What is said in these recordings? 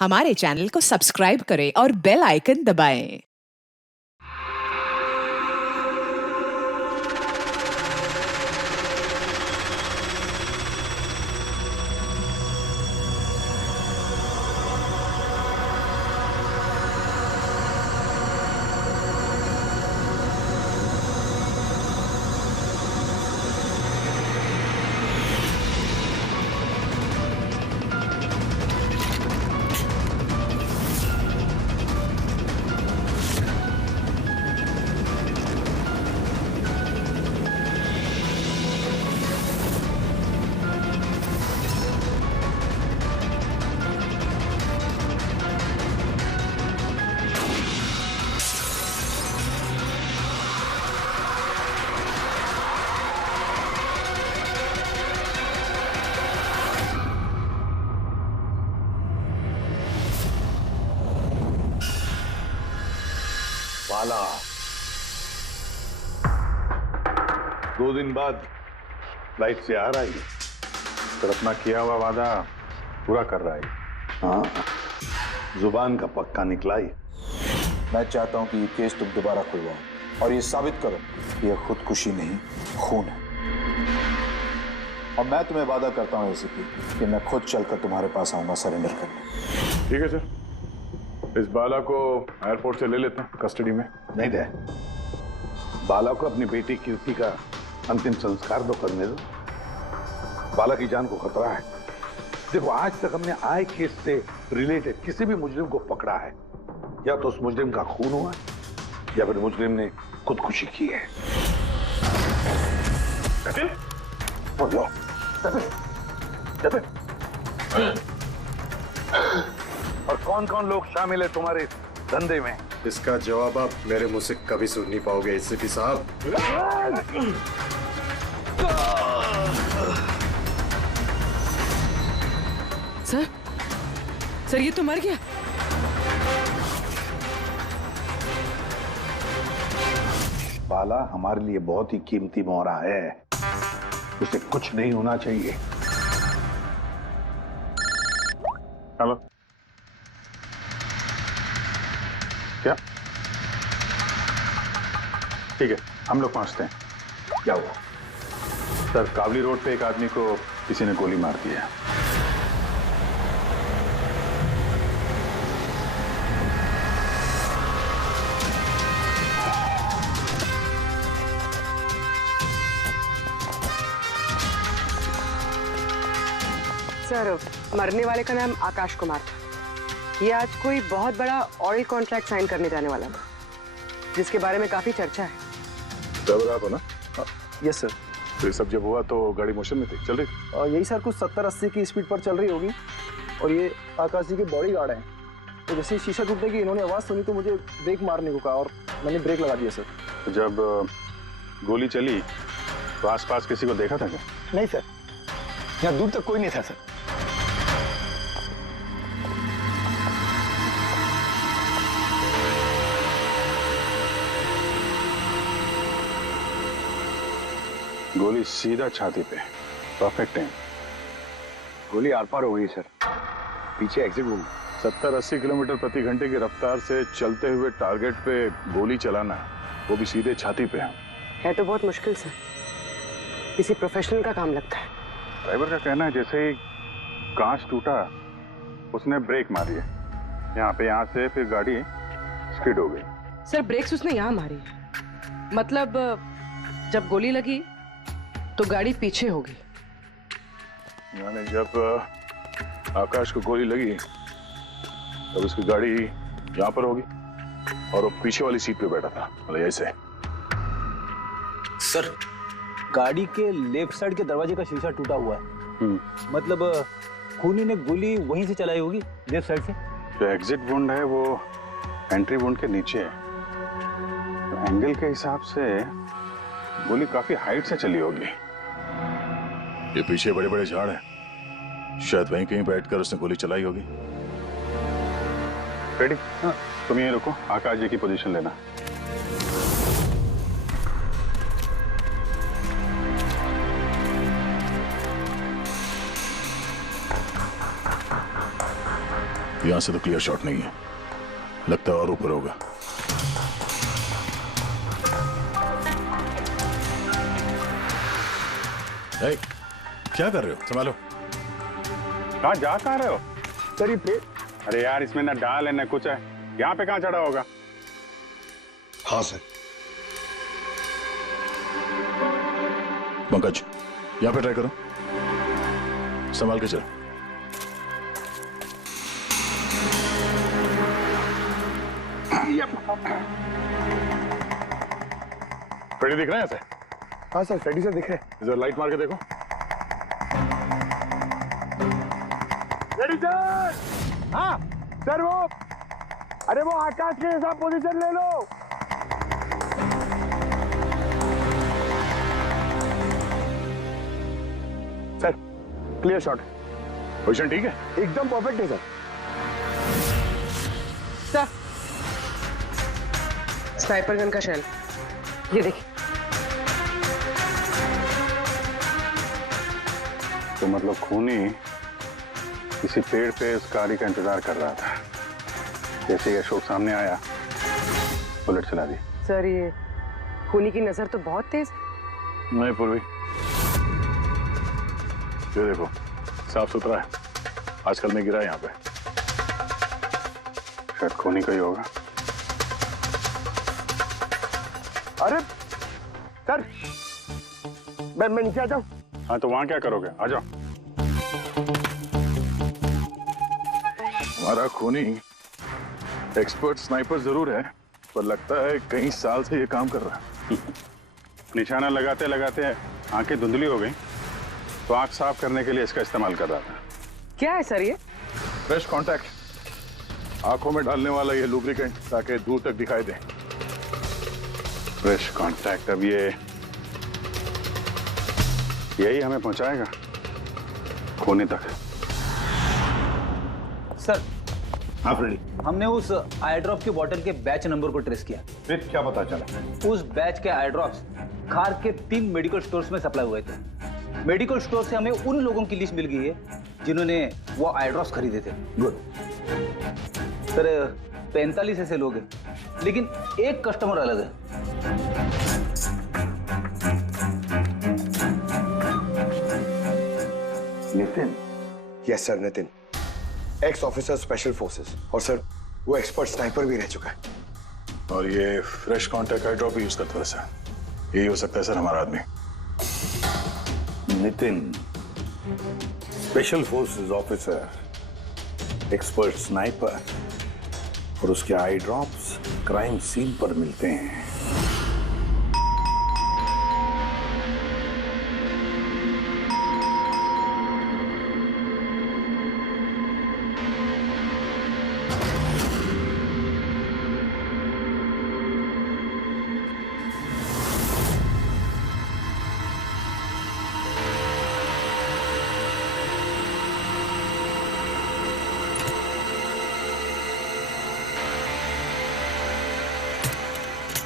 हमारे चैनल को सब्सक्राइब करें और बेल आइकन दबाएं। बाला 2 दिन बाद फ्लाइट से आ रहा है, फिर अपना किया हुआ वादा पूरा कर रहा है। हाँ, जुबान का पक्का निकला ही। मैं चाहता हूं कि ये केस तुम दोबारा खुलवाओ और ये साबित करो कि यह खुदकुशी नहीं, खून है। और मैं तुम्हें वादा करता हूं एसीपी कि मैं खुद चलकर तुम्हारे पास आऊंगा सरेंडर करने। ठीक है सर, इस बाला को एयरपोर्ट से ले लेते हैं कस्टडी में। नहीं दे, बाला को अपनी बेटी कीर्ति का अंतिम संस्कार तो करने दो। बाला की जान को खतरा है। देखो, आज तक हमने आए केस से रिलेटेड किसी भी मुजरिम को पकड़ा है, या तो उस मुजरिम का खून हुआ या फिर मुजरिम ने खुदकुशी की है। बोलो, और कौन कौन लोग शामिल है तुम्हारे धंधे में? इसका जवाब आप मेरे मुंह से कभी सुन नहीं पाओगे एसीपी साहब। सर ये तो मर गया। बाला हमारे लिए बहुत ही कीमती मोहरा है, उसे कुछ नहीं होना चाहिए। हेलो, क्या? ठीक है, हम लोग पहुंचते हैं। क्या हुआ? सर, कावली रोड पे एक आदमी को किसी ने गोली मार दी है। सर, मरने वाले का नाम आकाश कुमार था। ये आज कोई बहुत बड़ा ऑयल कॉन्ट्रैक्ट साइन करने जाने वाला था, जिसके बारे में काफी चर्चा है। ड्राइवर आप हो ना? Yes sir. तो ये सब जब हुआ तो गाड़ी मोशन में थी, चल रही थी? यही सर कुछ 70-80 की स्पीड पर चल रही होगी और ये आकाश जी के बॉडी गार्ड हैं। तो जैसे ही शीशा टूटने की इन्होंने आवाज़ सुनी तो मुझे ब्रेक मारने को कहा और मैंने ब्रेक लगा दिया सर। तो जब गोली चली तो आसपास किसी को देखा था क्या? नहीं सर, यहाँ दूर तक कोई नहीं था सर। गोली सीधा छाती पे, परफेक्ट टाइम। गोली आर पार हो गई सर, पीछे एग्जिट हुई। 70-80 किलोमीटर प्रति घंटे की रफ्तार से चलते हुए टारगेट पे गोली चलाना, वो भी सीधे छाती पे है तो बहुत मुश्किल सर, किसी प्रोफेशनल का काम लगता है। ड्राइवर का कहना है जैसे ही कांच टूटा उसने ब्रेक मारी है यहाँ से, फिर गाड़ी स्किड हो गई। सर, ब्रेक्स उसने यहाँ मारी, मतलब जब गोली लगी तो गाड़ी पीछे होगी। यानी जब आकाश को गोली लगी तब उसकी गाड़ी यहाँ पर होगी और वो पीछे वाली सीट पे बैठा था, मतलब ऐसे। सर, गाड़ी के लेफ्ट साइड के दरवाजे का शीशा टूटा हुआ है। मतलब खूनी ने गोली वहीं से चलाई होगी, लेफ्ट साइड से। जो एग्जिट वुंड है वो एंट्री वुंड के नीचे है, तो एंगल के हिसाब से गोली काफी हाइट से चली होगी। ये पीछे बड़े बड़े झाड़ हैं, शायद वहीं कहीं बैठकर उसने गोली चलाई होगी। रेडी? हाँ, तुम यहीं रुको, आकाश जी की पोजीशन लेना। यहां से तो क्लियर शॉट नहीं है, लगता है और ऊपर होगा। ए, क्या कर रहे हो? संभालो। कहाँ जा कहाँ रहे हो? सर ये पेड़, अरे यार इसमें ना डाल है ना कुछ है, यहाँ पे कहाँ चढ़ा होगा? हाँ सर। पंकज, यहाँ पे ट्राई करो, संभाल के चलो। फ्रेडी दिख रहा है ऐसे? हाँ सर, फ्रेडी सर दिख रहे हैं। इधर लाइट मार के देखो। Freddy sir! हाँ सर, वो अरे वो आकाश के हिसाब पोजीशन ले लो। सर क्लियर शॉट, पोजीशन ठीक है? एकदम परफेक्ट है सर। सर, स्नाइपर गन का शेल, ये देखिए। तो मतलब खूनी किसी पेड़ पे उस गाड़ी का इंतजार कर रहा था, जैसे ही अशोक सामने आया बुलेट चला दी। सर ये खूनी की नजर तो बहुत तेज है। नहीं पूर्वी, ये देखो साफ सुथरा है, आजकल में गिरा है यहाँ पे, शायद खूनी का ही होगा। अरे सर, मैं नीचे आ जाऊं? हाँ तो वहां क्या करोगे? आ जाओ। हमारा खूनी एक्सपर्ट स्नाइपर जरूर है, पर लगता है कई साल से ये काम कर रहा है। निशाना लगाते लगाते आंखें धुंधली हो गई, तो आंख साफ करने के लिए इसका इस्तेमाल कर रहा था। क्या है सर ये? फ्रेश कांटेक्ट, आंखों में डालने वाला ये लुब्रिकेंट, ताकि दूर तक दिखाई दे। फ्रेश कांटेक्ट, अब ये यही हमें पहुंचाएगा खूनी तक। सर, हाँ फ्रेडी, हमने उस आई ड्रॉप के बॉटल के बैच नंबर को ट्रेस किया। फिर क्या पता चला? उस बैच के आई ड्रॉप्स खार के 3 मेडिकल स्टोर्स में सप्लाई हुए थे। मेडिकल स्टोर से हमें उन लोगों की लिस्ट मिल गई है जिन्होंने वो आई ड्रॉप्स खरीदे थे। गुड। सर 45 ऐसे लोग हैं, लेकिन एक कस्टमर अलग है। Nitin? Yes sir, Nitin, x officer special forces, और सर वो एक्सपर्ट स्नाइपर भी रह चुका है। और ये फ्रेश कांटेक्ट आई ड्रॉप यूज करता है सर, यही हो सकता है सर हमारा आदमी। Nitin, special forces officer, expert sniper और उसके आई ड्रॉप्स क्राइम सीन पर मिलते हैं।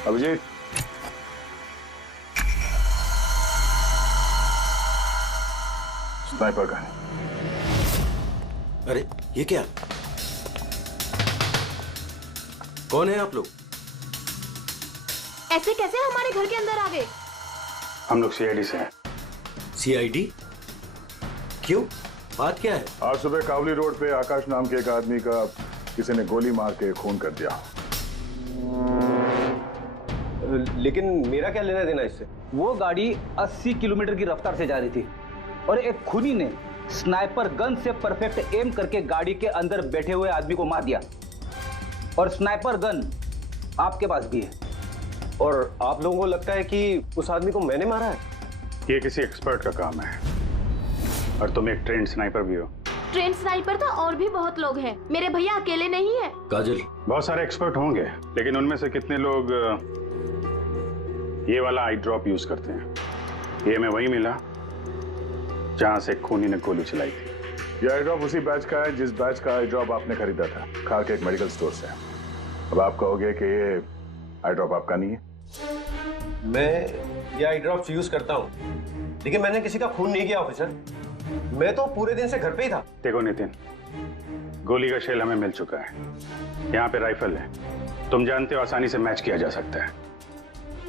Abhijeet, sniper gun. अरे ये क्या? कौन है आप लोग? ऐसे कैसे हमारे घर के अंदर आ गए? हम लोग सीआईडी से हैं। सीआईडी? क्यों? बात क्या है? आज सुबह कावली रोड पे आकाश नाम के एक आदमी का किसी ने गोली मार के खून कर दिया। लेकिन मेरा क्या लेना देना इससे? वो गाड़ी 80 किलोमीटर की रफ्तार से जा रही थी और एक खूनी ने स्नाइपर गन से परफेक्ट एम करके गाड़ी के अंदर बैठे हुए आदमी को मार दिया। और स्नाइपर गन आपके पास भी है। और आप लोगों को लगता है कि उस आदमी को मैंने मारा है? ये किसी एक्सपर्ट का काम है, और तुम एक ट्रेंड स्नाइपर भी हो। ट्रेन स्नाइपर तो और भी बहुत लोग हैं, मेरे भैया अकेले नहीं है। काजल, बहुत सारे एक्सपर्ट होंगे, लेकिन उनमें से कितने लोग ये वाला आई ड्रॉप यूज करते हैं? ये हमें वही मिला जहां से खूनी ने गोली चलाई थी। ये आई ड्रॉप उसी बैच का है जिस बैच का आई ड्रॉप आपने खरीदा था खार के एक मेडिकल स्टोर से। अब आप कहोगे कि ये आई ड्रॉप आपका नहीं है। मैं ये आई ड्रॉप्स यूज करता हूँ, लेकिन मैंने किसी का खून नहीं किया ऑफिसर। मैं तो पूरे दिन से घर पे ही था। देखो नितिन, गोली का शेल हमें मिल चुका है, यहाँ पे राइफल है, तुम जानते हो आसानी से मैच किया जा सकता है।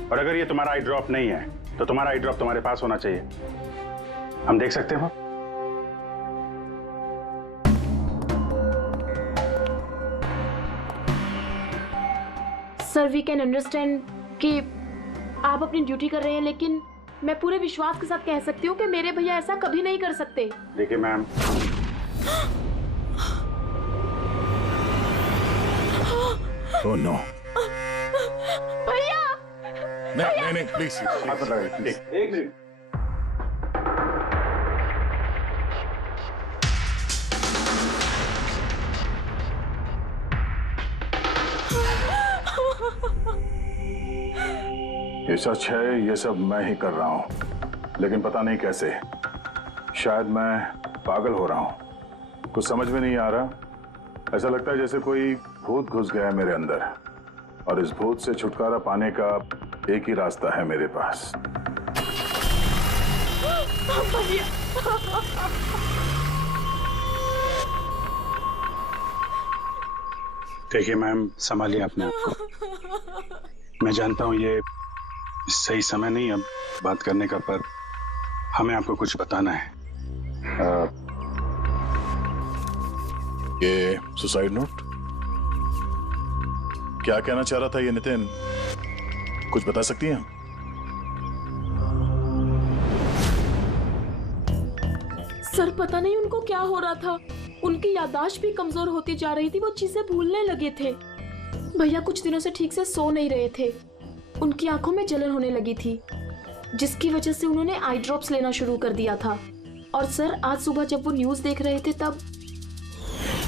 और अगर ये तुम्हारा आई ड्रॉप नहीं है तो तुम्हारा आई ड्रॉप तुम्हारे पास होना चाहिए, हम देख सकते हो। सर वी कैन अंडरस्टैंड कि आप अपनी ड्यूटी कर रहे हैं, लेकिन मैं पूरे विश्वास के साथ कह सकती हूँ कि मेरे भैया ऐसा कभी नहीं कर सकते। देखिए मैम, ओह नो, भैया नहीं प्लीज, एक मिनट। ये सच है, ये सब मैं ही कर रहा हूं, लेकिन पता नहीं कैसे। शायद मैं पागल हो रहा हूं, कुछ समझ में नहीं आ रहा। ऐसा लगता है जैसे कोई भूत घुस गया है मेरे अंदर, और इस भूत से छुटकारा पाने का एक ही रास्ता है मेरे पास। देखिए मैम, संभालिए अपने आप को। मैं जानता हूँ ये सही समय नहीं अब बात करने का, पर हमें आपको कुछ बताना है। ये सुसाइड नोट क्या कहना चाह रहा था ये नितिन, कुछ बता सकती हैं? सर पता नहीं उनको क्या हो रहा था, उनकी याददाश्त भी कमजोर होती जा रही थी, वो चीजें भूलने लगे थे। भैया कुछ दिनों से ठीक से सो नहीं रहे थे, उनकी आंखों में जलन होने लगी थी, जिसकी वजह से उन्होंने आई ड्रॉप्स लेना शुरू कर दिया था। और सर आज सुबह जब वो न्यूज देख रहे थे तब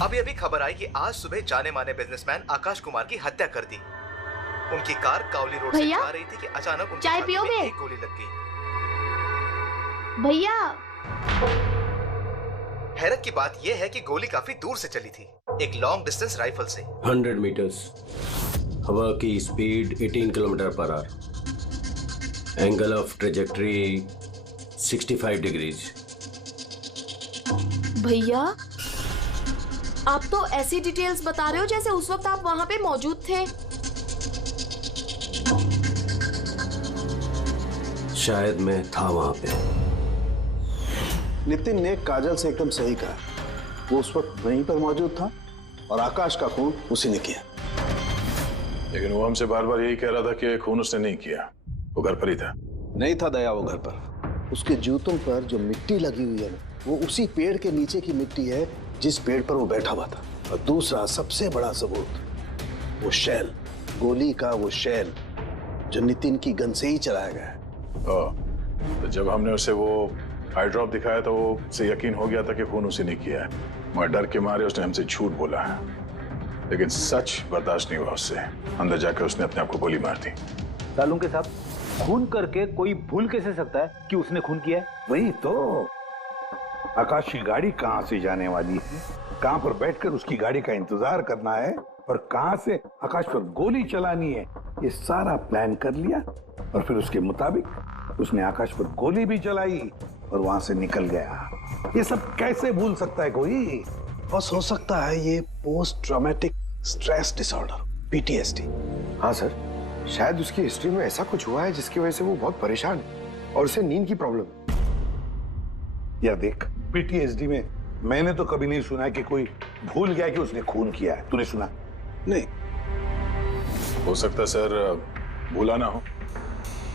अभी खबर आई कि आज सुबह जाने माने बिजनेसमैन आकाश कुमार की हत्या कर दी। उनकी कार कावली रोड से जा रही थी कि अचानक उनकी चाय छाती में पियोगे? एक गोली लग गई। भैया हैरत की बात यह है कि गोली काफी दूर से चली थी, एक लॉन्ग डिस्टेंस राइफल से। 100 मीटर्स, हवा की speed 18 kilometre per hour, angle of trajectory 65 degrees. भैया आप तो ऐसी डिटेल्स बता रहे हो जैसे उस वक्त आप वहां पे मौजूद थे। शायद मैं था वहां पे। नितिन ने काजल से एकदम सही कहा, वो उस वक्त वहीं पर मौजूद था और आकाश का खून उसी ने किया। लेकिन वो हमसे बार बार यही कह रहा था कि खून उसने नहीं किया, वो घर पर ही था। नहीं था दया वो घर पर। उसके जूतों पर जो मिट्टी लगी हुई है वो उसी पेड़ के नीचे की मिट्टी है जिस पेड़ पर वो बैठा हुआ था। और दूसरा सबसे बड़ा सबूत, वो शैल, गोली का वो शैल जो नितिन की गन से ही चलाया गया है। तो जब हमने उसे वो आई ड्रॉप दिखाया तो वो से यकीन हो गया था कि खून उसी ने किया है, मगर डर के मारे उसने हमसे झूठ बोला है। लेकिन सच बर्दाश्त नहीं हुआ उससे, अंदर जाकर उसने अपने आप को गोली मार दी। सालूं के साहब, खून करके कोई भूल कैसे सकता है कि उसने खून किया है? वही तो, आकाश की गाड़ी कहाँ से जाने वाली है, कहाँ पर बैठकर उसकी गाड़ी का इंतजार करना है और कहाँ से आकाश पर गोली चलानी है, ये सारा प्लान कर लिया। और फिर उसके मुताबिक उसने आकाश पर गोली भी चलाई और वहां से निकल गया। ये सब कैसे भूल सकता है कोई? बस हो सकता है ये post traumatic stress disorder, PTSD। हाँ सर, शायद उसकी हिस्ट्री में ऐसा कुछ हुआ है जिसकी वजह से वो बहुत परेशान है और उसे नींद की प्रॉब्लम है। यार देख, PTSD में मैंने तो कभी नहीं सुना कि कोई भूल गया कि उसने खून किया है। तूने सुना? नहीं, हो सकता सर भूला ना हो,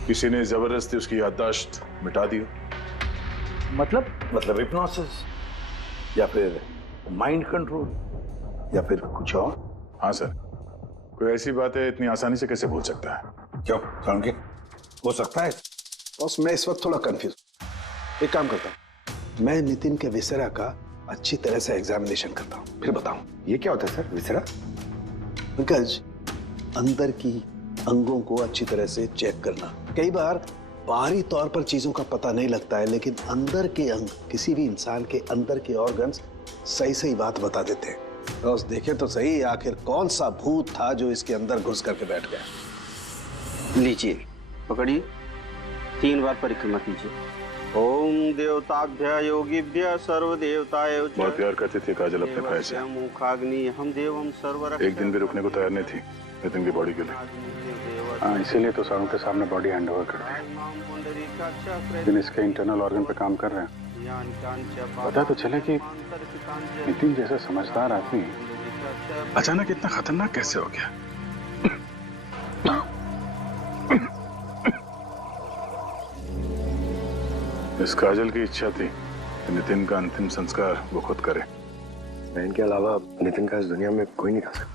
किसी ने जबरदस्ती उसकी याददाश्त मिटा दी हो। मतलब हिप्नोसिस या फिर माइंड कंट्रोल या फिर कुछ और। हाँ सर, कोई ऐसी बात है इतनी आसानी से कैसे भूल सकता है? क्यों, कारण के हो सकता है? बस मैं इस वक्त थोड़ा कंफ्यूज। एक काम करता हूँ, मैं नितिन के विसरा का अच्छी तरह से एग्जामिनेशन करता हूँ, फिर बताऊं। ये क्या होता है सर, विसरा? पंकज, अंदर की अंगों को अच्छी तरह से चेक करना। कई बार बाहरी तौर पर चीजों का पता नहीं लगता है, लेकिन अंदर के अंग, किसी भी इंसान के अंदर के ऑर्गन्स सही सही बात बता देते हैं। रोज देखे तो सही, आखिर कौन सा भूत था जो इसके अंदर घुस करके बैठ गया। लीजिए, पकड़िए, 3 बार परिक्रमा कीजिए। ओम देवताभ्य योगिभ्य सर्वदेवताय बहुत प्यार करती थी काजल अपने भाई से। मुखाग्नि हम देवम सर्वर। एक दिन भी रुकने को तैयार नहीं थी नितिन की बॉडी के लिए। हाँ, इसीलिए तो सारों के सामने बॉडी हैंड ओवर कर दी। लेकिन इसके इंटरनल ऑर्गन पे काम कर रहे हैं। पता तो चले कि नितिन जैसा समझदार आदमी अचानक इतना खतरनाक कैसे हो गया। इस काजल की इच्छा थी कि नितिन का अंतिम संस्कार वो खुद करे। बहन के अलावा नितिन का इस दुनिया में कोई नहीं कर सकता।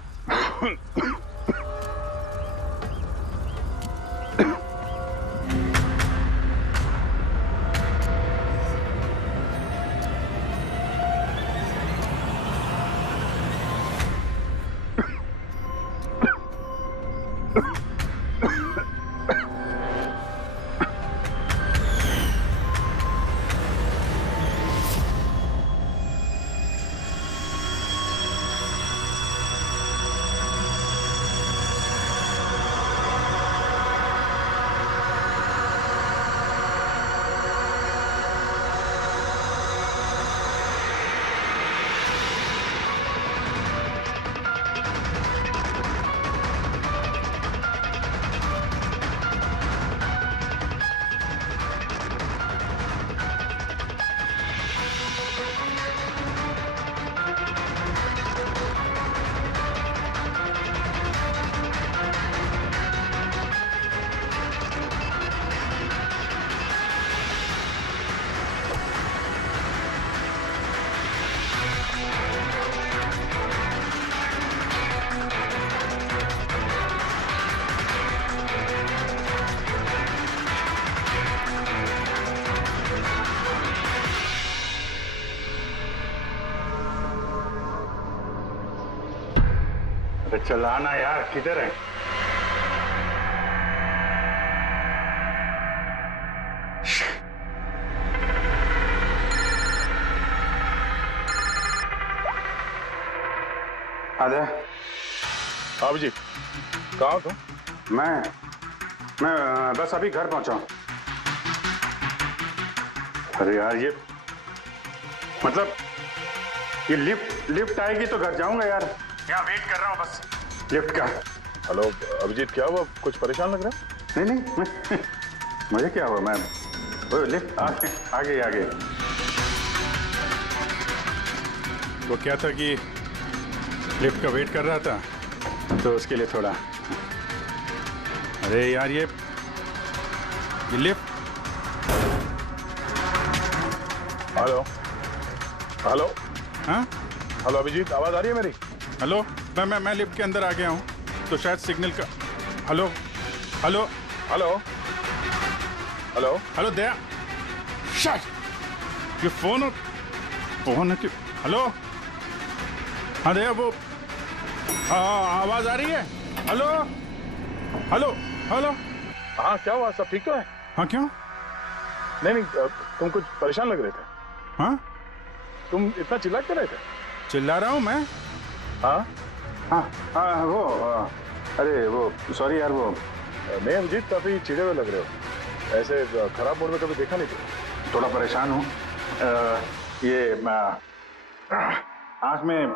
चलाना यार, किधर है? अरे अभिजीत, कहाँ हो तुम? मैं बस अभी घर पहुंचा हूं। अरे यार, ये मतलब ये लिफ्ट आएगी तो घर जाऊंगा यार। यहाँ वेट कर रहा हूँ बस लिफ्ट का। हेलो अभिजीत, क्या हुआ? कुछ परेशान लग रहा है? नहीं मुझे क्या हुआ? मैं वो लिफ्ट आ गई। वो क्या था कि लिफ्ट का वेट कर रहा था तो उसके लिए थोड़ा। अरे यार, ये लिफ्ट। Hello hello. हाँ हेलो अभिजीत, आवाज आ रही है मेरी? हेलो, मैं लिफ्ट के अंदर आ गया हूँ तो शायद सिग्नल का। Hello hello hello hello hello Daya, शायद ये फोन है कि। हेलो हाँ दया, वो आवाज आ रही है? Hello hello hello. हाँ क्या हुआ, सब ठीक तो है? हाँ क्यों? नहीं तुम कुछ परेशान लग रहे थे। हाँ तुम इतना चिल्ला क्यों रहे थे? चिल्ला रहा हूँ मैं। हाँ वो अरे वो सॉरी यार, वो नहीं अभिजीत, काफी चिड़े हुए लग रहे हो। ऐसे खराब मूड में कभी देखा नहीं था। थोड़ा परेशान हूँ। ये आँख में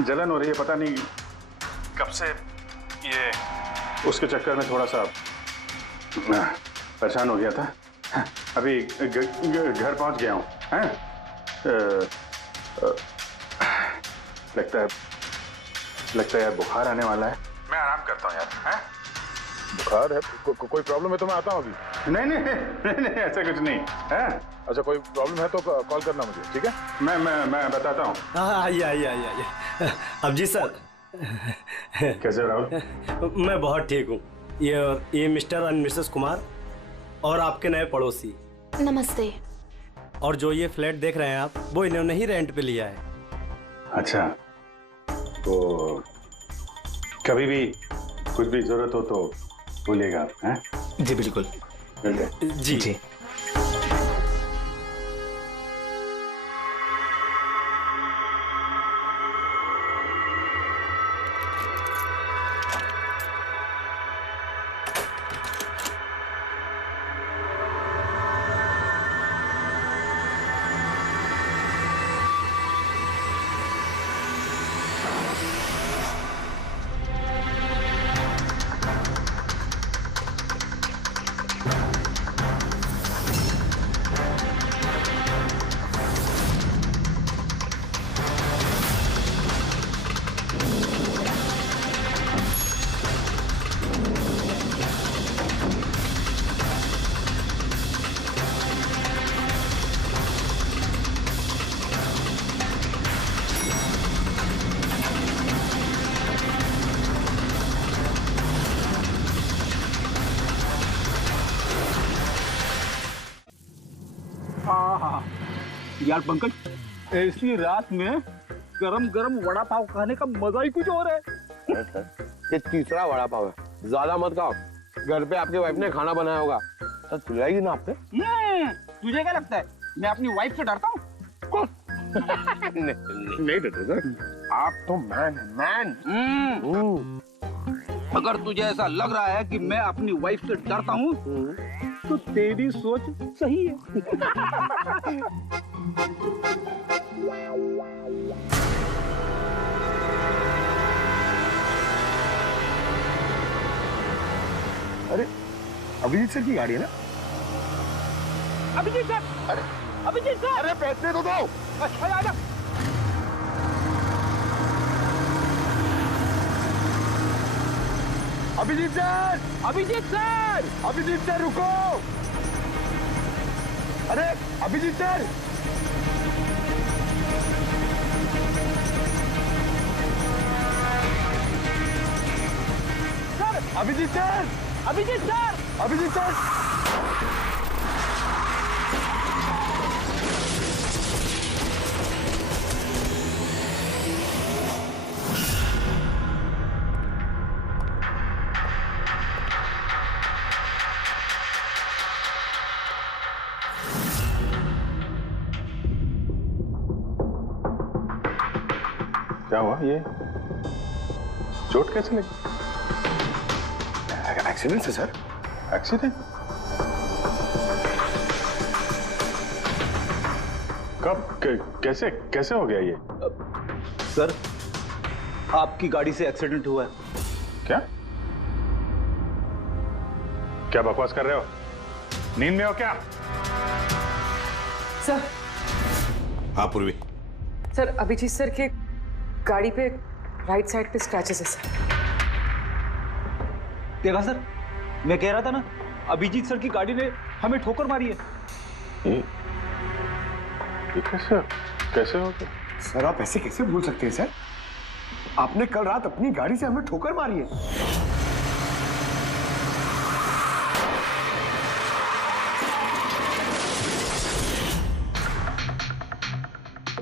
जलन हो रही है, पता नहीं कब से। ये उसके चक्कर में थोड़ा सा परेशान हो गया था। अभी घर पहुंच गया हूँ। लगता है यार बुखार आने वाला है। मैं आराम करता हूँ यार। बुखार है? कोई प्रॉब्लम है तो मैं आता हूँ अभी। नहीं ऐसा कुछ नहीं है। अच्छा, कोई प्रॉब्लम है तो कॉल करना मुझे, ठीक है? मैं बताता हूँ। आइए। अब जी सर। कैसे राहुल? मैं बहुत ठीक हूँ। ये मिस्टर एंड मिसेस कुमार और आपके नए पड़ोसी। नमस्ते। और जो ये फ्लैट देख रहे हैं आप, वो इन्होंने ही रेंट पे लिया है। अच्छा, तो कभी भी कुछ भी जरूरत हो तो बोलिएगा। जी बिल्कुल। जी। यार पंकज, ऐसी रात में गरम गरम वड़ा पाव खाने का मजा ही कुछ और है। ये तीसरा वड़ा पाव है, ज्यादा मत खाओ। घर पे आपकी वाइफ ने खाना बनाया होगा तो खिलाएगी ना आपने। तुझे क्या लगता है मैं अपनी वाइफ से डरता हूँ? नहीं डरते सर, आप तो मैन है, मैन। अगर तुझे ऐसा लग रहा है कि मैं अपनी वाइफ से डरता हूँ तो तेरी सोच सही है। अरे अभिजीत सर की गाड़ी है ना? अभिजीत सर, अरे अभिजीत सर, अरे पैसे तो दो। अच्छा आजा। Abhijeet sir, Abhijeet sir, Abhijeet sir रुको। अरे Abhijeet sir, Abhijeet sir, Abhijeet sir, Abhijeet sir. क्या हुआ? ये चोट कैसे लगी? एक्सीडेंट है सर। एक्सीडेंट? कब? कैसे कैसे हो गया ये? सर, आपकी गाड़ी से एक्सीडेंट हुआ है। क्या क्या बकवास कर रहे हो? नींद में हो क्या? सर। हाँ पूर्वी। सर, अभिजीत सर के गाड़ी पे राइट साइड पे स्क्रैचेस है सर। देखा सर, मैं कह रहा था ना, अभिजीत सर की गाड़ी ने हमें ठोकर मारी है। ये कैसे कैसे हो गया? सर आप ऐसे कैसे भूल सकते हैं सर? आपने कल रात अपनी गाड़ी से हमें ठोकर मारी है।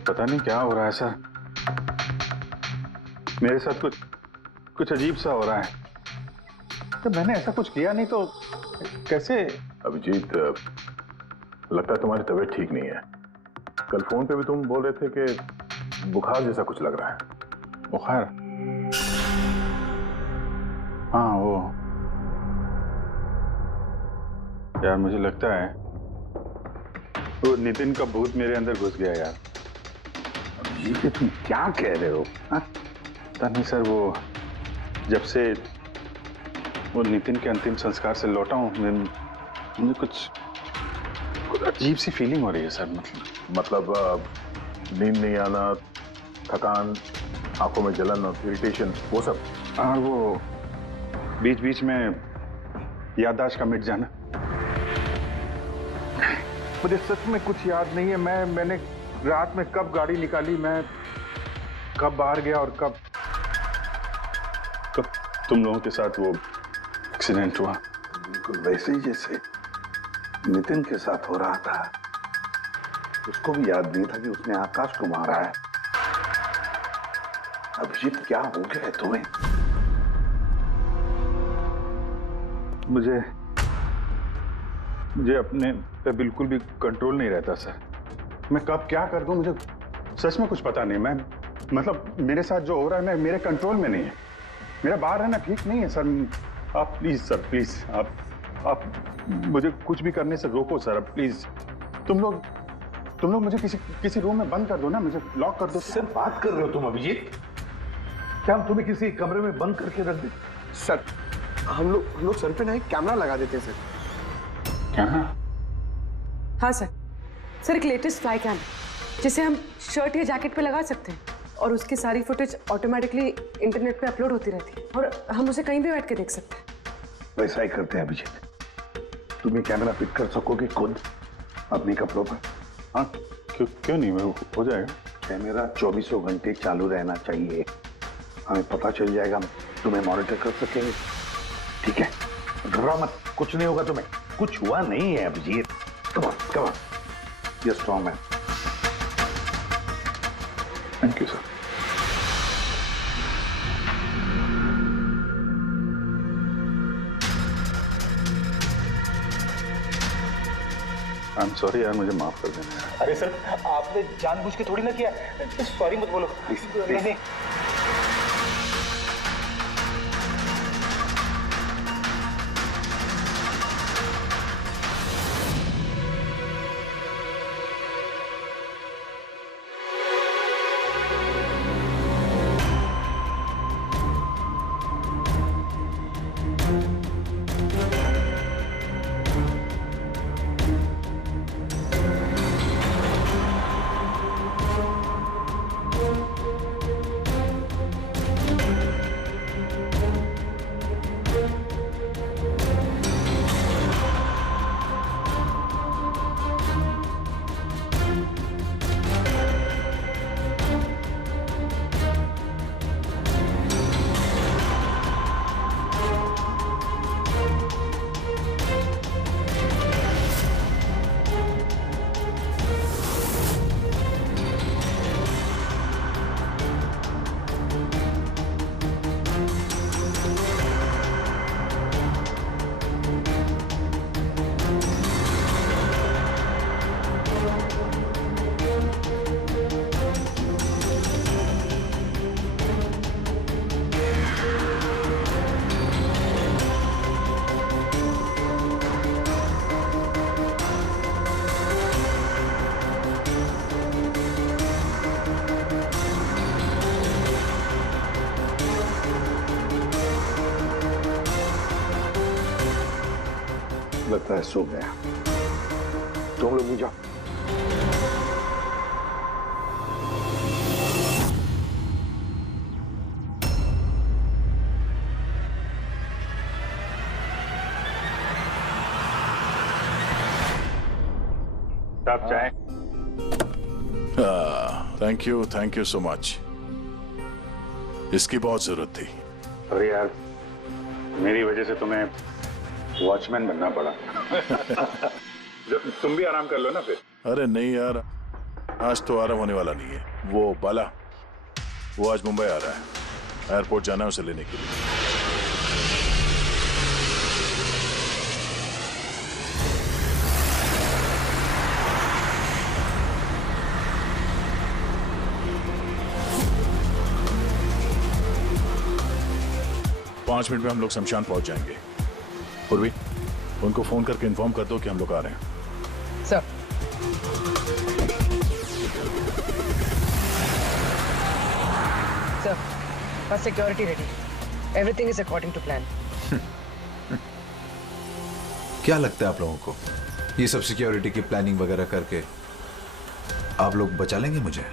पता नहीं क्या हो रहा है सर, मेरे साथ कुछ अजीब सा हो रहा है। तो मैंने ऐसा कुछ किया नहीं तो कैसे? अभिजीत, लगता है तुम्हारी तबीयत ठीक नहीं है। कल फोन पे भी तुम बोल रहे थे कि बुखार जैसा कुछ लग रहा है। बुखार? हाँ वो यार, मुझे लगता है वो नितिन का भूत मेरे अंदर घुस गया यार। ये तुम क्या कह रहे हो? पता नहीं सर, वो जब से वो नितिन के अंतिम संस्कार से लौटा हूँ, मुझे कुछ अजीब सी फीलिंग हो रही है सर। मतलब नींद नहीं आना, थकान, आंखों में जलन और इरिटेशन, वो सब? और वो बीच बीच में याददाश्त का मिट जाना। मुझे सच में कुछ याद नहीं है। मैंने रात में कब गाड़ी निकाली, मैं कब बाहर गया और कब तुम लोगों के साथ वो एक्सीडेंट हुआ। बिल्कुल वैसे ही जैसे नितिन के साथ हो रहा था। उसको भी याद नहीं था कि उसने आकाश को मारा है। अभिजीत, क्या हो गया है तुम्हें? मुझे अपने पे बिल्कुल भी कंट्रोल नहीं रहता सर। मैं कब क्या कर दूं, मुझे सच में कुछ पता नहीं। मैं मतलब मेरे साथ जो हो रहा है, मैं मेरे कंट्रोल में नहीं है। मेरा बाहर रहना ठीक नहीं है सर। आप प्लीज सर, प्लीज आप मुझे कुछ भी करने से रोको सर, प्लीज। तुम लोग मुझे किसी रूम में बंद कर दो ना, मुझे लॉक कर दो। सर बात कर रहे हो तुम अभिजीत? क्या हम तुम्हें किसी कमरे में बंद करके रख दे? सर हम लोग सर पे ना एक कैमरा लगा देते हैं सर। कैमरा? हाँ सर। सर, एक लेटेस्ट फ्लाई कैम जिसे हम शर्ट या जैकेट पे लगा सकते हैं और उसकी सारी फुटेज ऑटोमेटिकली इंटरनेट पे अपलोड होती रहती है और हम उसे कहीं भी बैठ के देख सकते हैं। वैसा ही करते हैं अभिजीत। तुम ये कैमरा फिट कर सकोगे खुद अपने कपड़ों पर? हाँ, क्यों नहीं, हो जाएगा। कैमरा 24 घंटे चालू रहना चाहिए। हमें पता चल जाएगा, तुम्हें मॉनिटर कर सकेंगे। ठीक है, घबराओ मत, कुछ नहीं होगा तुम्हें। कुछ हुआ नहीं है Abhijeet. Come on, come on, ये strong man. I am sorry यार, मुझे माफ कर देना यार। अरे सर, आपने जानबूझ के थोड़ी ना किया, सॉरी मत बोलो प्लीज। नहीं। लगता है सो गया। तुम लोग भी जाओ। आप चाहें? Thank you so much. इसकी बहुत जरूरत थी। अरे यार, मेरी वजह से तुम्हें वॉचमैन बनना पड़ा। तुम भी आराम कर लो ना फिर। अरे नहीं यार, आज तो आराम होने वाला नहीं है। वो बाला, वो आज मुंबई आ रहा है, एयरपोर्ट जाना है उसे लेने के लिए। पांच मिनट में हम लोग शमशान पहुंच जाएंगे। पूर्वी, उनको फोन करके इन्फॉर्म कर दो कि हम लोग आ रहे हैं। सर। सर, बस security ready. Everything is according to plan. क्या लगता है आप लोगों को, ये सब सिक्योरिटी की प्लानिंग वगैरह करके आप लोग बचा लेंगे मुझे?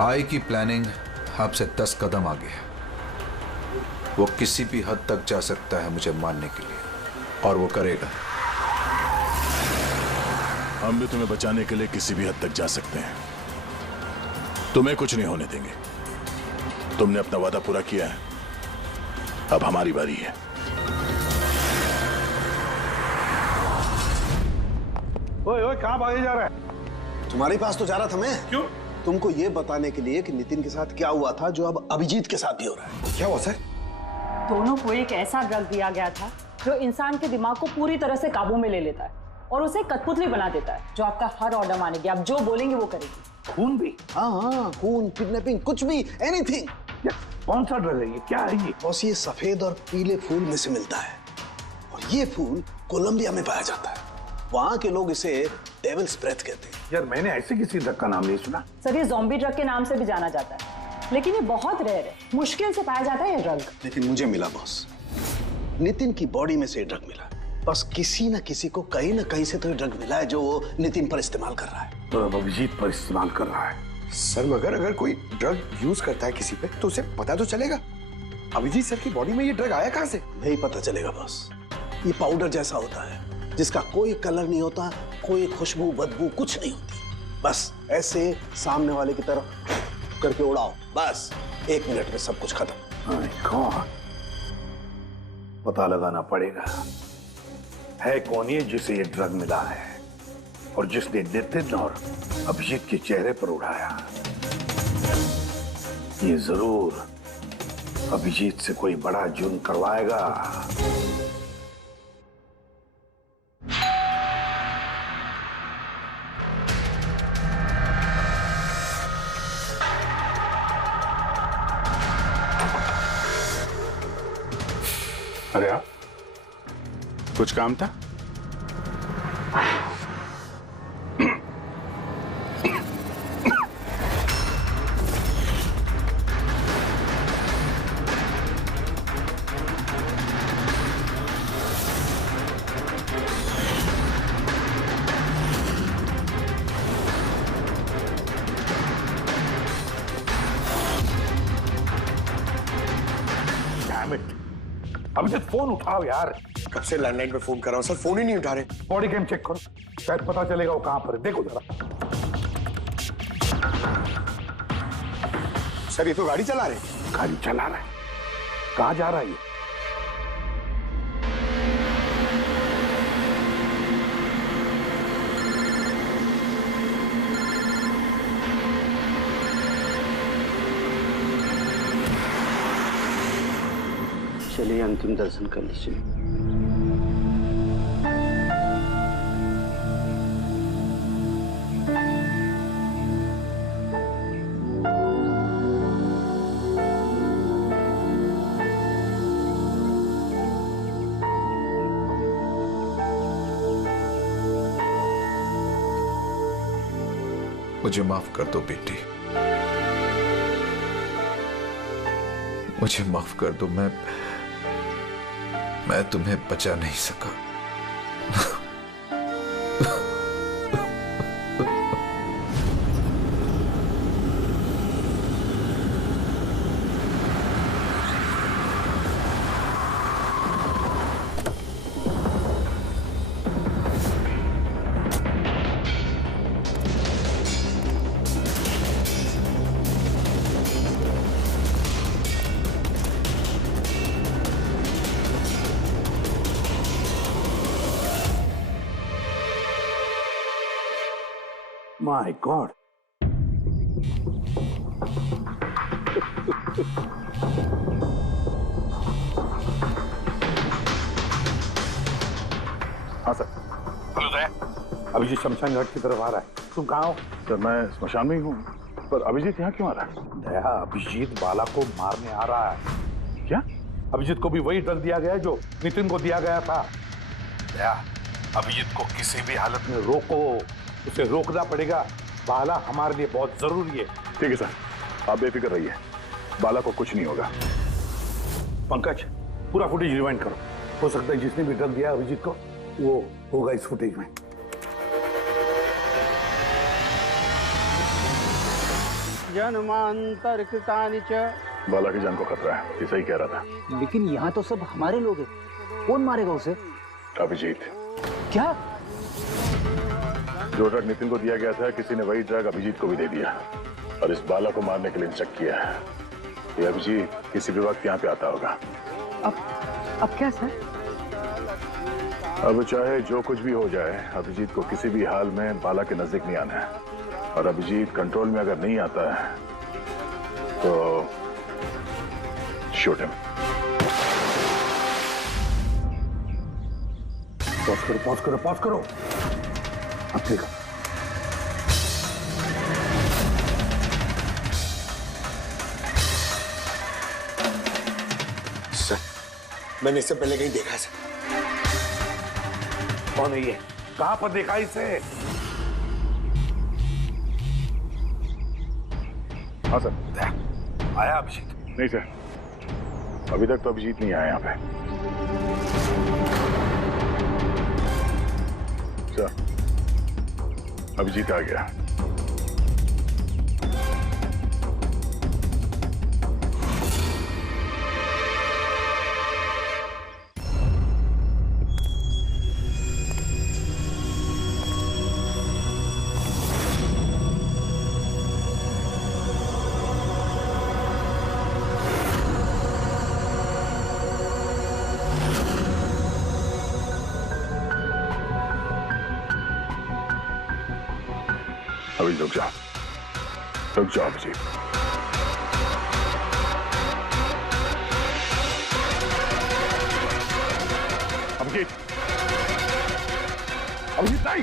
आई की प्लानिंग आपसे 10 कदम आगे है। वो किसी भी हद तक जा सकता है मुझे मारने के लिए, और वो करेगा। हम भी तुम्हें बचाने के लिए किसी भी हद तक जा सकते हैं। तुम्हें कुछ नहीं होने देंगे। तुमने अपना वादा पूरा किया है, अब हमारी बारी है। ओए ओए, कहां भागे जा रहा है? तुम्हारे पास तो जा रहा था मैं। क्यों? तुमको ये बताने के लिए कि नितिन के साथ क्या हुआ था, जो अब अभिजीत के साथ भी हो रहा है। क्या हुआ सर? दोनों को एक ऐसा ड्रग दिया गया था जो इंसान के दिमाग को पूरी तरह से काबू में ले लेता है और उसे कठपुतली बना देता है, जो आपका हर ऑर्डर मानेगी। आप जो बोलेंगे वो करेगी। खून भी? हाँ, खून, किडनैपिंग, कुछ भी, एनीथिंग। कौन सा ड्रग है ये? क्या है ये? बॉस, ये सफेद और पीले फूल में से मिलता है, और ये फूल कोलंबिया में पाया जाता है। वहां के लोग इसे डेविल्स ब्रेथ कहते हैं। यार, मैंने ऐसे किसी ड्रग का नाम नहीं सुना। सर, ये ज़ॉम्बी ड्रग के नाम से भी जाना जाता है, लेकिन ये बहुत रेयर है, मुश्किल से पाया जाता है ये ड्रग। लेकिन मुझे मिला बॉस, नितिन की बॉडी में से ड्रग मिला। बस किसी न किसी को कहीं ना कहीं से तो ड्रग मिला है, जो वो नितिन पर इस्तेमाल कर रहा है। तो अब अभिजीत पर इस्तेमाल कर रहा है। सर, मगर अगर कोई ड्रग यूज करता है किसी पे तो उसे पता तो चलेगा। अभिजीत सर की बॉडी में ये ड्रग आया कहां से? नहीं पता चलेगा बॉस। ये पाउडर जैसा होता है, जिसका कोई कलर नहीं होता, कोई खुशबू बदबू कुछ नहीं होती। बस ऐसे सामने वाले की तरफ करके उड़ाओ, बस 1 मिनट में सब कुछ खत्म। पता लगाना पड़ेगा है कौन ये जिसे ये ड्रग मिला है, और जिसने नितिन और अभिजीत के चेहरे पर उड़ाया। ये जरूर अभिजीत से कोई बड़ा जुर्म करवाएगा। अरे आप कुछ काम था? अभिजीत फोन उठाओ यार। कब से लैंडलाइन पे फोन कर रहा हूँ सर, फोन ही नहीं उठा रहे। बॉडी कैम चेक करो, शायद पता चलेगा वो कहां पर है। देखो जरा। सर ये तो गाड़ी चला रहे। गाड़ी चला रहा है? कहां जा रहा है ये? चलिए अंतिम दर्शन कर लीजिए। मुझे माफ कर दो बेटी, मुझे माफ कर दो। मैं तुम्हें बचा नहीं सका। My God. हाँ सर। हेलो दया, अभिजीत शमशान घाट की तरफ आ रहा है। तुम कहाँ हो? सर मैं स्मशान में ही हूँ, पर अभिजीत यहाँ क्यों आ रहा है? दया, अभिजीत बाला को मारने आ रहा है। क्या? अभिजीत को भी वही ड्रग दिया गया है जो नितिन को दिया गया था। दया, अभिजीत को किसी भी हालत में रोको, उसे रोकना पड़ेगा। बाला हमारे लिए बहुत जरूरी है। ठीक है सर, आप बेफिक्र रहिए, बाला को कुछ नहीं होगा। पंकज, पूरा फुटेज रिवाइंड करो। हो सकता है जिसने भी ड्रग दिया अभिजीत को वो होगा इस फुटेज में। जन्मांतर कृतानि च। बाला की जान को खतरा है, ये सही कह रहा था। लेकिन यहाँ तो सब हमारे लोग हैं, कौन मारेगा उसे? अभिजीत। क्या? जो ड्रग नितिन को दिया गया था, किसी ने वही ड्रग अभिजीत को भी दे दिया और इस बाला को मारने के लिए इंस्ट्रक्ट किया है। ये अभिजीत किसी भी वक्त यहाँ पे आता होगा। अब क्या सर? अब चाहे जो कुछ भी हो जाए, अभिजीत को किसी भी हाल में बाला के नजदीक नहीं आना है। और अभिजीत कंट्रोल में अगर नहीं आता है तो शूट हिम। पॉज करो, पॉज करो, पॉज करो। अब देखो, सर मैंने इससे पहले कहीं देखा सर। कौन है ये? कहां पर देखा इसे? हाँ सर। आया अभिजीत? नहीं सर, अभी तक तो अभिजीत नहीं आया यहाँ पे। सर, अभिजीत आ गया। अभी रुक जाओ, रुक जाओ अभिजीत। अभिजीत, अभिजीत नहीं।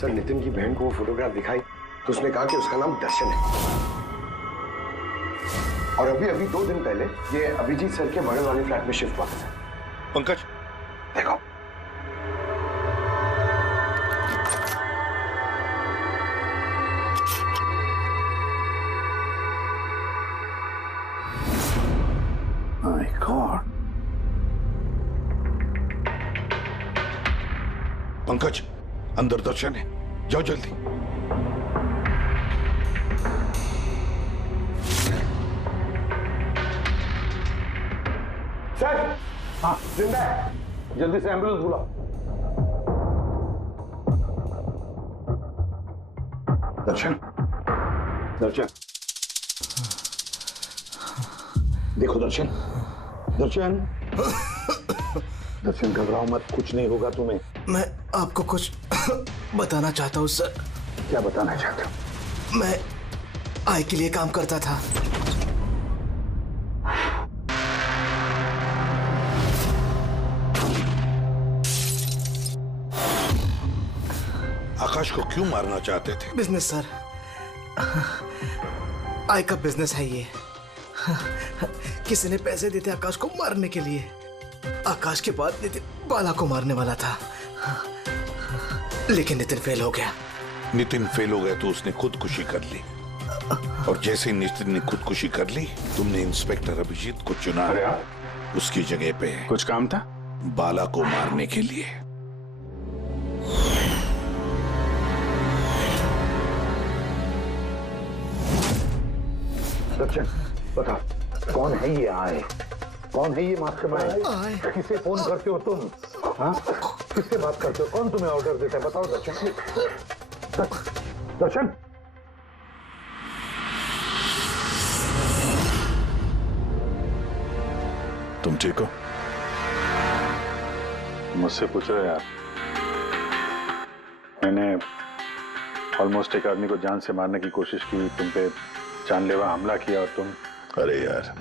सर नितिन की बहन को वो फोटोग्राफ दिखाई तो उसने कहा कि उसका नाम दर्शन है। और अभी अभी 2 दिन पहले ये अभिजीत सर के बगल वाले फ्लैट में शिफ्ट हुआ था। पंकज देखो माय गॉड। पंकज अंदर दर्शन है, जाओ जल्दी। सर हाँ जिंदा है, जल्दी से एम्बुलेंस बुलाओ। दर्शन, दर्शन, देखो दर्शन, दर्शन, दर्शन घबराओ मत, कुछ नहीं होगा तुम्हें। मैं आपको कुछ बताना चाहता हूँ सर। क्या बताना चाहते हो? मैं आय के लिए काम करता था। आकाश को क्यों मारना चाहते थे? बिजनेस सर, आय का बिजनेस है ये। किसी ने पैसे देते आकाश को मारने के लिए। आकाश के बाद नितिन बाला को मारने वाला था, लेकिन नितिन फेल हो गया। नितिन फेल हो गया तो उसने खुदकुशी कर ली, और जैसे नितिन ने खुदकुशी कर ली तुमने इंस्पेक्टर अभिजीत को चुना उसकी जगह पे। कुछ काम था? बाला को मारने के लिए। दर्शन बता, कौन है ये आए? कौन है ये मास्टरमाइंड? किसे फोन करते हो तुम? हाँ, किससे बात करते हो? कौन तुम्हें ऑर्डर देता है? बताओ दर्शन। दर्शन, तुम ठीक हो? मुझसे पूछ रहे यार। मैंने ऑलमोस्ट एक आदमी को जान से मारने की कोशिश की, तुम पे जानलेवा हमला किया, और तुम। अरे यार,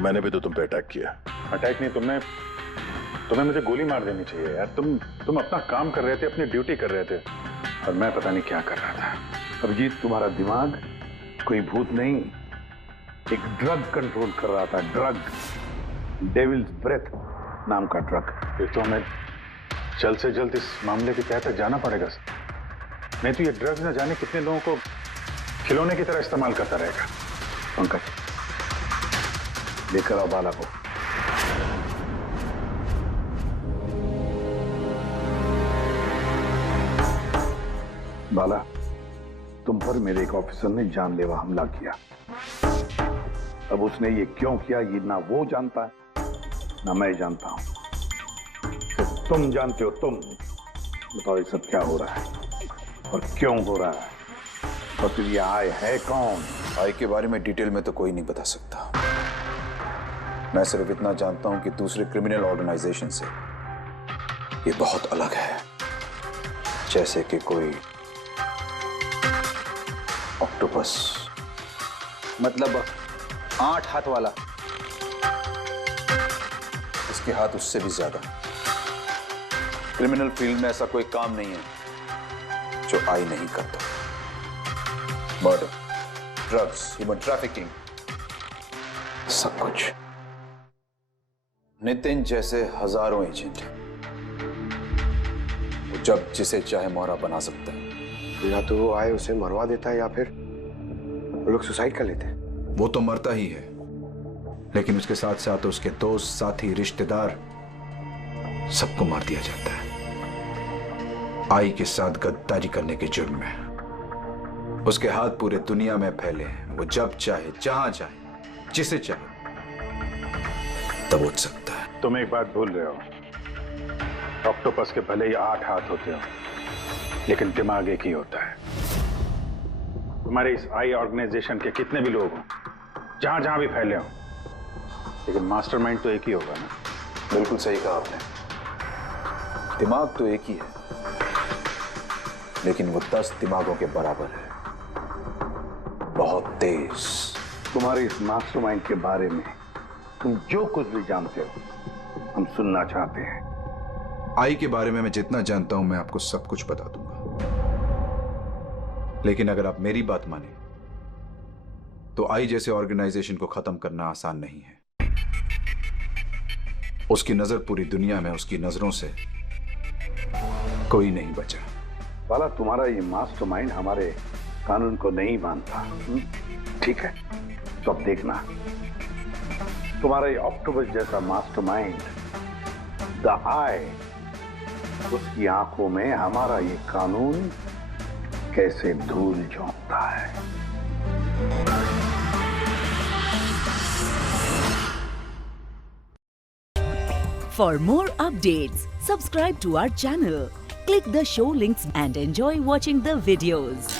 मैंने भी तो तुम पे अटैक किया। अटैक नहीं, तुम्हें मुझे गोली मार देनी चाहिए यार। तुम अपना काम कर रहे थे, अपनी ड्यूटी कर रहे थे, और मैं पता नहीं क्या कर रहा था। अभिजीत, तुम्हारा दिमाग कोई भूत नहीं, एक ड्रग कंट्रोल कर रहा था। ड्रग, डेविल्स ब्रेथ नाम का ड्रग। फिर तो हमें जल्द से जल्द इस मामले की तह तक जाना पड़ेगा। नहीं तो ये ड्रग्स न जाने कितने लोगों को खिलौने की तरह इस्तेमाल करता रहेगा। पंकज, लेकर आओ बाला को। बाला, तुम पर मेरे एक ऑफिसर ने जानलेवा हमला किया। अब उसने ये क्यों किया, ये ना वो जानता है ना मैं जानता हूं। सिर्फ तुम जानते हो। तुम बताओ ये सब क्या हो रहा है और क्यों हो रहा है, और फिर ये आय है कौन? आय के बारे में डिटेल में तो कोई नहीं बता सकता। मैं सिर्फ इतना जानता हूं कि दूसरे क्रिमिनल ऑर्गेनाइजेशन से ये बहुत अलग है, जैसे कि कोई ऑक्टोपस। मतलब 8 हाथ वाला? इसके हाथ उससे भी ज्यादा। क्रिमिनल फील्ड में ऐसा कोई काम नहीं है जो आय नहीं करता। मर्डर, ड्रग्स, ह्यूमन ट्रैफिकिंग, सब कुछ। नितिन जैसे हजारों एजेंट हैं, वो जब जिसे चाहे मोहरा बना सकता है। या तो वो आए उसे मरवा देता है, या फिर वो लोग सुसाइड कर लेते हैं। वो तो मरता ही है, लेकिन उसके साथ साथ उसके दोस्त, साथी, रिश्तेदार सबको मार दिया जाता है आई के साथ गद्दारी करने के जुर्म में। उसके हाथ पूरे दुनिया में फैले हैं। वो जब चाहे, जहां चाहे, जिसे चाहे दबोच सकता है। तुम एक बात भूल रहे हो, ऑक्टोपस के भले ही 8 हाथ होते हो, लेकिन दिमाग एक ही होता है। तुम्हारे इस आई ऑर्गेनाइजेशन के कितने भी लोग हों, जहां जहां भी फैले हों, लेकिन मास्टरमाइंड तो एक ही होगा ना। बिल्कुल सही कहा आपने। दिमाग तो एक ही है, लेकिन वो 10 दिमागों के बराबर है, बहुत तेज। तुम्हारे इस मास्टरमाइंड के बारे में तुम जो कुछ भी जानते हो हम सुनना चाहते हैं। आई के बारे में मैं जितना जानता हूं मैं आपको सब कुछ बता दूंगा। लेकिन अगर आप मेरी बात माने तो आई जैसे ऑर्गेनाइजेशन को खत्म करना आसान नहीं है। उसकी नजर पूरी दुनिया में, उसकी नजरों से कोई नहीं बचा। बाला, तुम्हारा ये मास्टरमाइंड हमारे कानून को नहीं मानता। ठीक है, तो अब देखना तुम्हारा ये ऑक्टोपस जैसा मास्टरमाइंड द आई, उसकी आंखों में हमारा ये कानून कैसे धूल झोंकता है। For more updates, subscribe to our channel, click the show links and enjoy watching the videos.